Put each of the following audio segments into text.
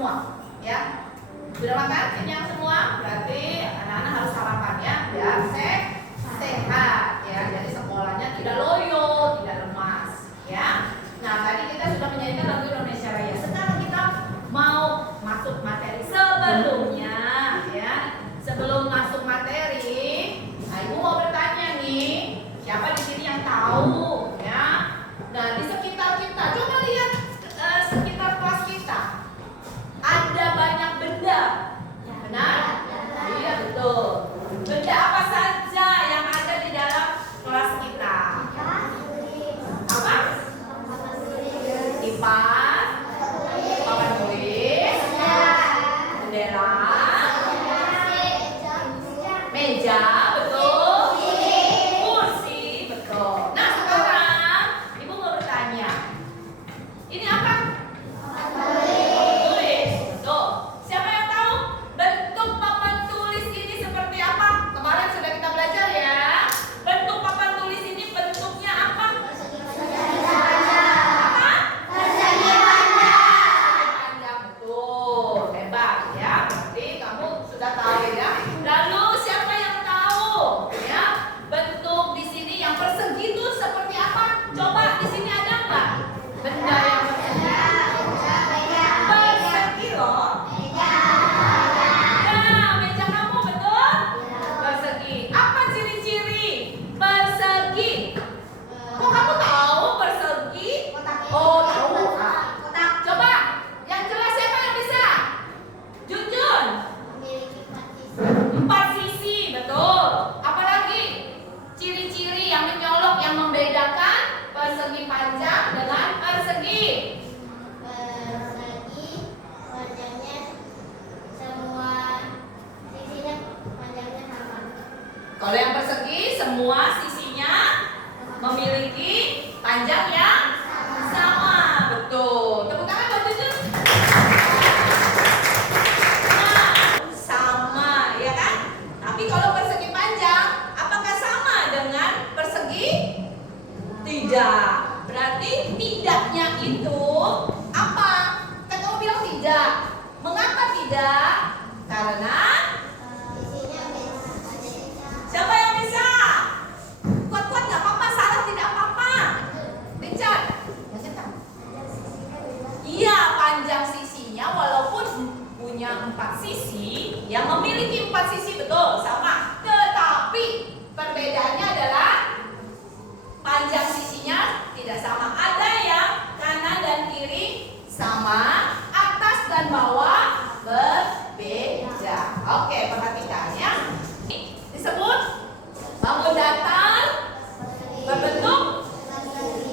semua, ya. Sudah makan kenyang semua? Berarti anak-anak harus sarapan ya, biar sehat ya. Jadi sekolahnya tidak loyo, tidak lemas, ya. Nah, tadi kita sudah menyanyikan lagu Indonesia Raya. Sekarang kita mau masuk materi sebelumnya, ya. Sebelum masuk materi, nah, Ibu mau bertanya nih, siapa di sini yang tahu, ya? Nah, di sekitar kita, coba lihat sekitar kelas kita. Ada banyak benda, benar? Iya, betul. Benda apa saja yang ada di dalam kelas kita? Apa? Kipas, papan tulis, bendera, meja, betul. Kursi, betul. Nah, sekarang Ibu mau bertanya, ini apa? Tulis, betul. Siapa yang tahu bentuk papan tulis ini seperti apa? Kemarin sudah kita belajar ya. Bentuk papan tulis ini bentuknya apa? Apa? Panjang, betul. Hebat ya. Berarti kamu sudah tahu ya. Lalu siapa yang tahu ya bentuk di sini yang persegi itu seperti apa? Coba di sini ada nggak benda yang persegi? Persegi loh. Nah, meja kamu betul? Persegi. Apa ciri-ciri persegi? Kok kamu tahu persegi? Oh, tahu. Nah, coba yang jelas siapa yang bisa? Junjun. 4 sisi, betul. Apalagi ciri-ciri yang menyolok yang membedakan persegi panjang dengan persegi. Kalau yang persegi semua sisinya memiliki panjang yang sama, betul. Tepuk tangan buat Junjun. Nah, sama ya kan? Tapi kalau persegi panjang, apakah sama dengan persegi? Tidak. Berarti tidaknya itu apa? Kan kamu bilang tidak. Mengapa tidak? Karena siapa yang bisa? Kuat-kuat nggak apa-apa, salah tidak apa-apa. Richard, iya, panjang sisinya walaupun punya 4 sisi, yang memiliki 4 sisi betul sama. Tetapi perbedaannya adalah panjang sisinya tidak sama. Ada yang kanan dan kiri sama, atas dan bawah berbeda. Oke, perhatikan ya. Disebut bangun datar berbentuk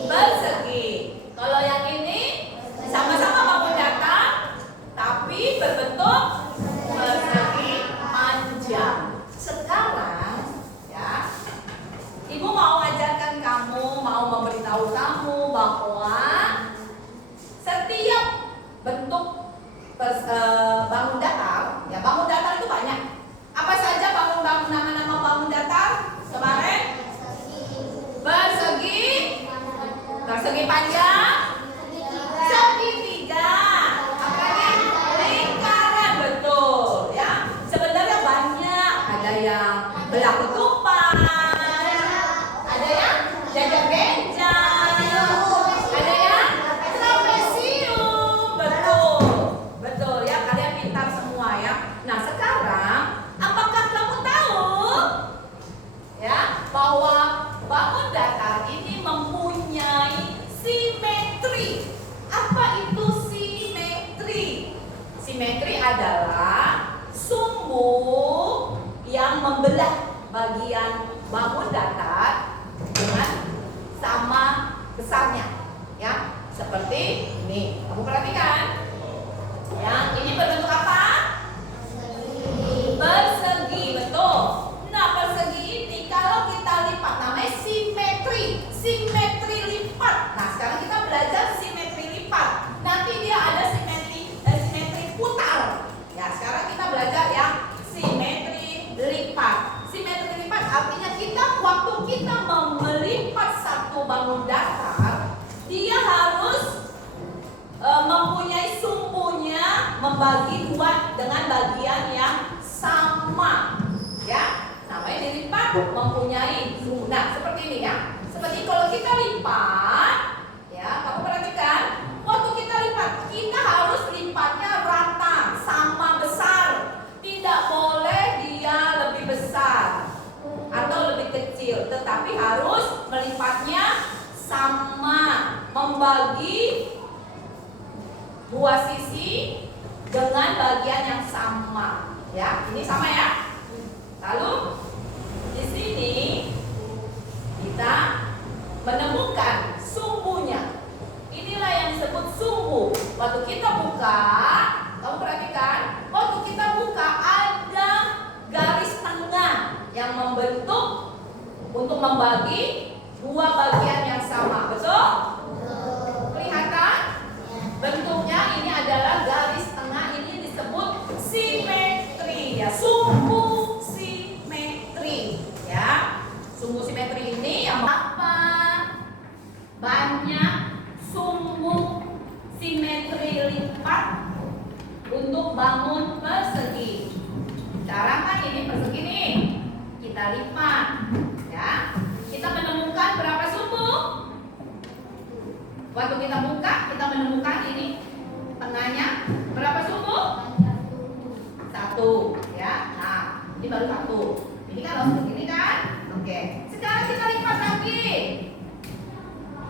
persegi. Kalau yang ini sama-sama bangun datar tapi berbentuk persegi panjang. Sekarang ya, Ibu mau ajarkan kamu, mau memberitahu kamu bahwa setiap bentuk bangun datar, ya bangun datar itu banyak. Apa saja nama-nama bangun datar kemarin? Persegi panjang, segitiga, apalagi lingkaran, betul ya. Sebenarnya banyak, ada yang belah ketupat, ada yang jajar-genjar, ada yang trapesium, betul ya. Kalian pintar semua ya. Nah, sekarang apakah kamu tahu ya bahwa bangun datar ini mempunyai simetri? Apa itu simetri? Simetri adalah sumbu yang membelah bagian bangun datar dengan sama besarnya, ya. Seperti ini. Kamu perhatikan. Ya, ini berbentuk apa? Persegi, betul. Nah, persegi ini kalau kita lipat namanya simetri. Simetri lipat. Nah, sekarang kita belajar simetri lipat. Nanti dia ada simetri putar. Ya, sekarang kita belajar yang simetri lipat. Simetri lipat artinya waktu kita melipat satu bangun datar, dia harus mempunyai sumbunya membagi dua dengan bagian yang sama. Ya, namanya dilipat mempunyai sumbu. Nah, seperti ini ya. Seperti kalau kita lipat, ya, kamu perhatikan, waktu kita lipat, kita harus lipatnya rata, sama besar. Tidak boleh dia lebih besar atau lebih kecil, tetapi harus melipatnya sama, membagi dua sisi dengan bagian yang sama. Ya, ini sama ya. Lalu di sini kita menemukan sumbunya. Inilah yang disebut sumbu. Waktu kita buka, kamu perhatikan, waktu kita buka ada garis tengah yang membentuk untuk membagi dua bagian yang sama. Betul? Kelihatan? Bentuknya ini adalah garis tengah, ini disebut simetri ya, sumbu simetri ya. Sumbu simetri ini yang apa? Banyak sumbu simetri lipat untuk bangun persegi. Sekarang kan ini persegi nih, kita lipat ya. Kita menemukan berapa sumbu? Waktu kita buka, kita menemukan ini tengahnya berapa sumbu? Satu ya. Nah, ini baru satu. Ini kan harus begini kan? Oke. Sekarang kita lipat lagi.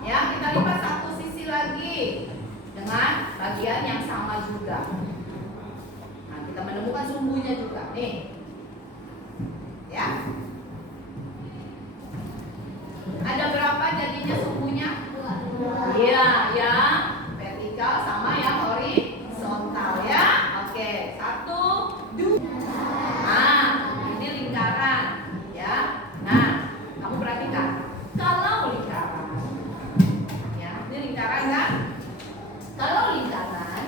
Ya, kita lipat satu sisi lagi dengan bagian yang sama juga. Nah, kita menemukan sumbunya juga nih. Ya. Ada berapa jadinya sumbunya? Iya, yang vertikal sama yang horizontal ya. Oke, satu, dua. Nah, ini lingkaran ya. Nah, kamu perhatikan. Kalau lingkaran, ya, ini lingkaran kan? Kalau lingkaran,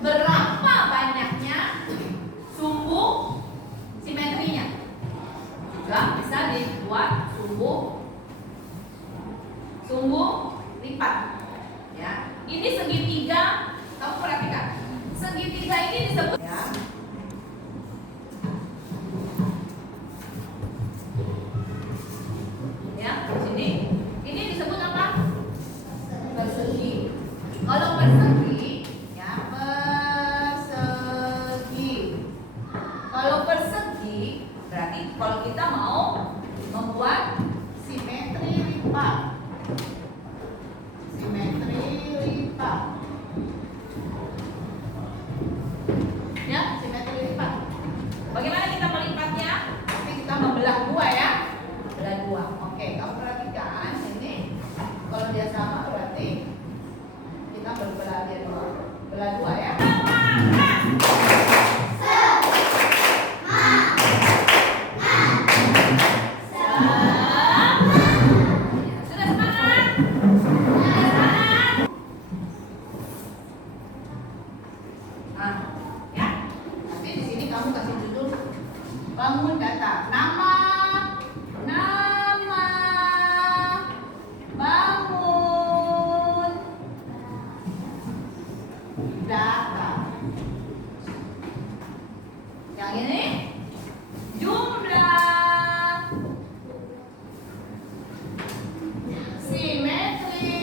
berapa banyaknya sumbu simetrinya? Juga bisa dibuat sumbu lipat ya. Ini segitiga, kamu perhatikan, segitiga ini disebut ya. Ya, di sini ini disebut apa? Persegi. Kalau persegi ya, persegi. Kalau persegi berarti kalau kita mau membuat simetri lipat. Simetri lipat. Ya, simetri lipat. Bagaimana kita melipatnya? Nanti kita membelah dua ya. Belah dua. Oke, kamu perhatikan ini. Kalau dia sama berarti kita berbelah dia dua. Belah dua ya. Bangun data. Nama bangun data. Yang ini jumlah simetri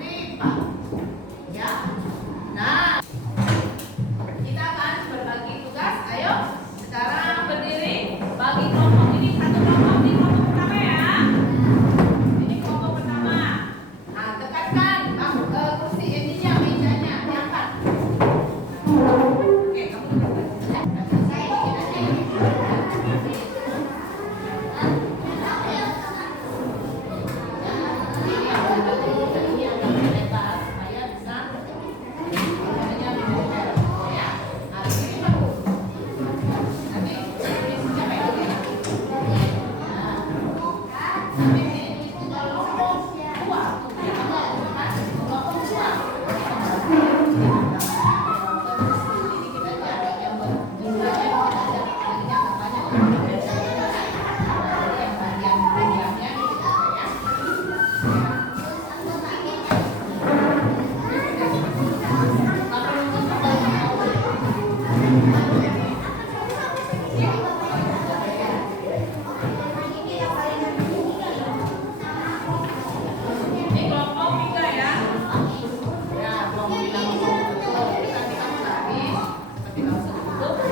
lipat. Ya. Nah, kita akan berbagi tugas. Ayo sekarang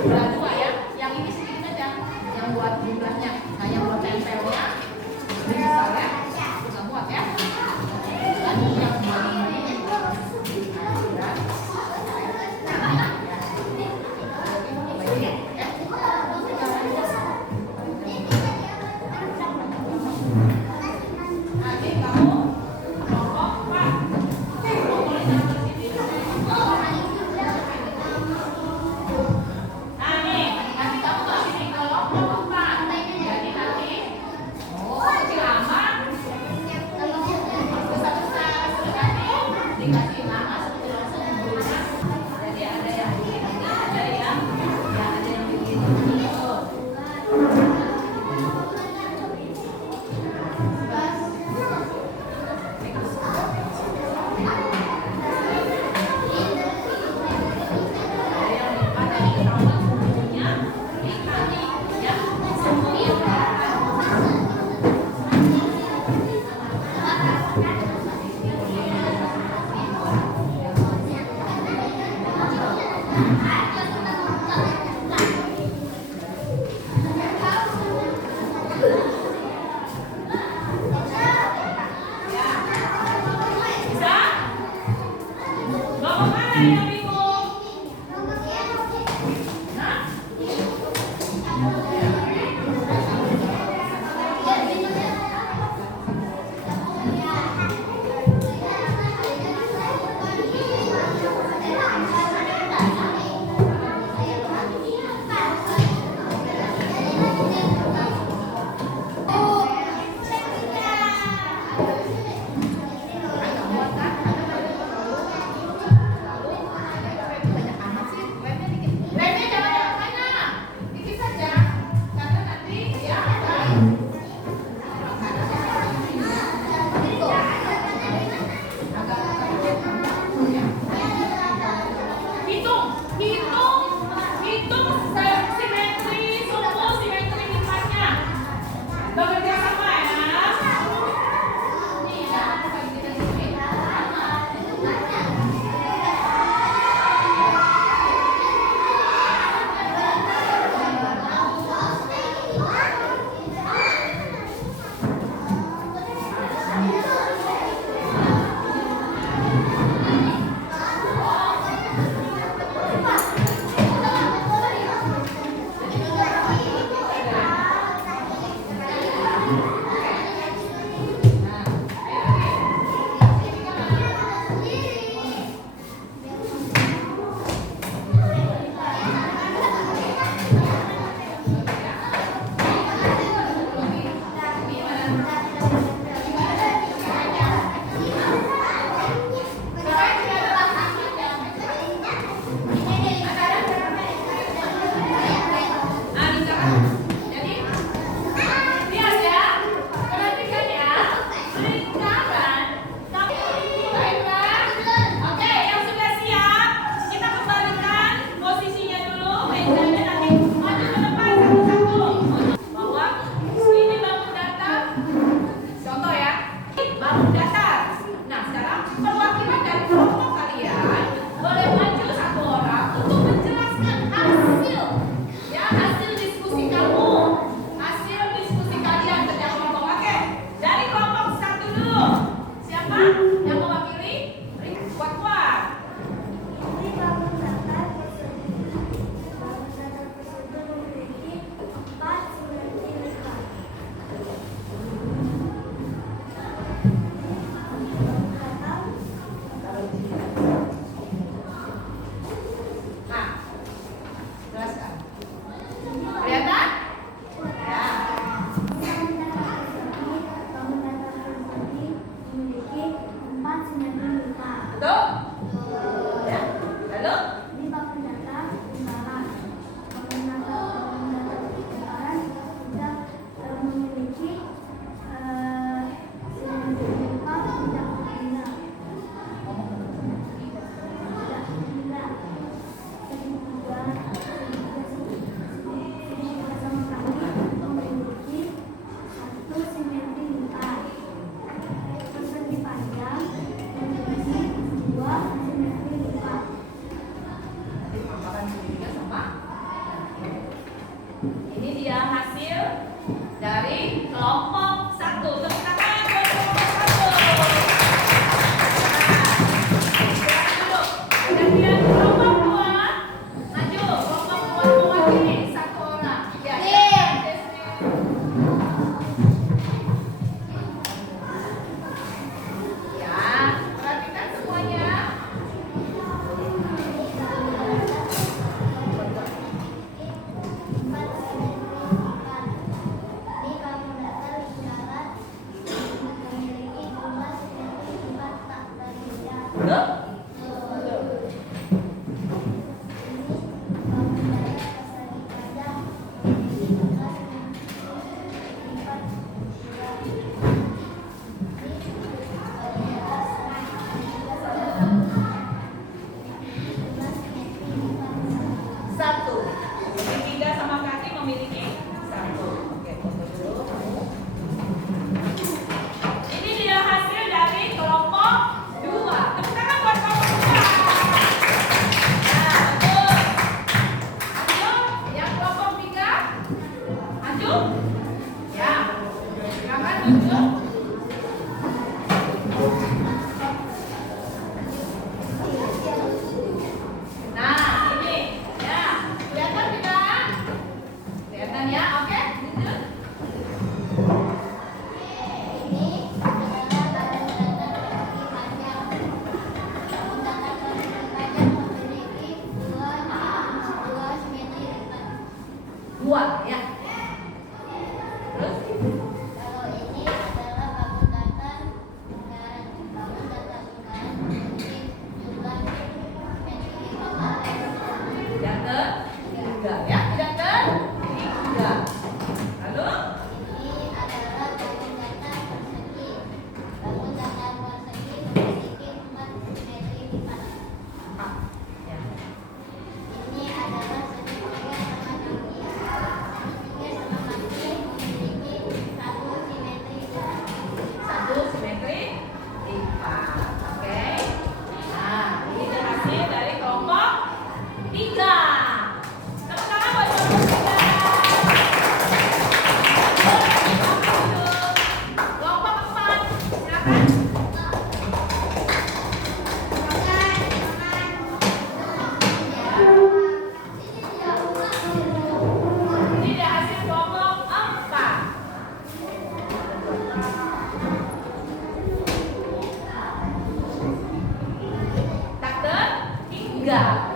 Udah dua ya. Yang ini sedikit aja. Yang buat jumlahnya. Nah, yang buat tempelnya ini besar ya. Kita buat ya. Dan yang buat ini. Dikasih nama seperti langsung bunyinya. Jadi ada yang begini, ada yang begini. Ada yang ditambah bumbunya dikali ya semuanya. Bisa? Mau kemana yang bingung? Nah? dia hasil dari kelompok 1. Tepuk tangan buat kelompok 1. Nah, gantian kelompok 2. Maju, kelompok 2 mewakili 1 orang. Ya, perhatikan semuanya. Satu. Jadi 3 sama kaki memiliki 1. Oke, foto dulu. Ini dia hasil dari kelompok 2. Tepuk tangan buat kelompok 2. Nah, bagus. Maju. Yang kelompok 3. Maju. Ya. Silakan tunjuk. Nah, ini. Ya, kelihatan tidak? Kelihatan ya? Oke, tunjuk. Dua, ya. Terus? Tidak ya, tidak ketiga. Lalu? Empat. Ya. Satu simetri 4. Oke. Nah, ini hasil dari kelompok 3. Tepuk tangan buat kelompok 3. Kelompok 4. Silakan. Ini dia hasil kelompok 4. Takter 3.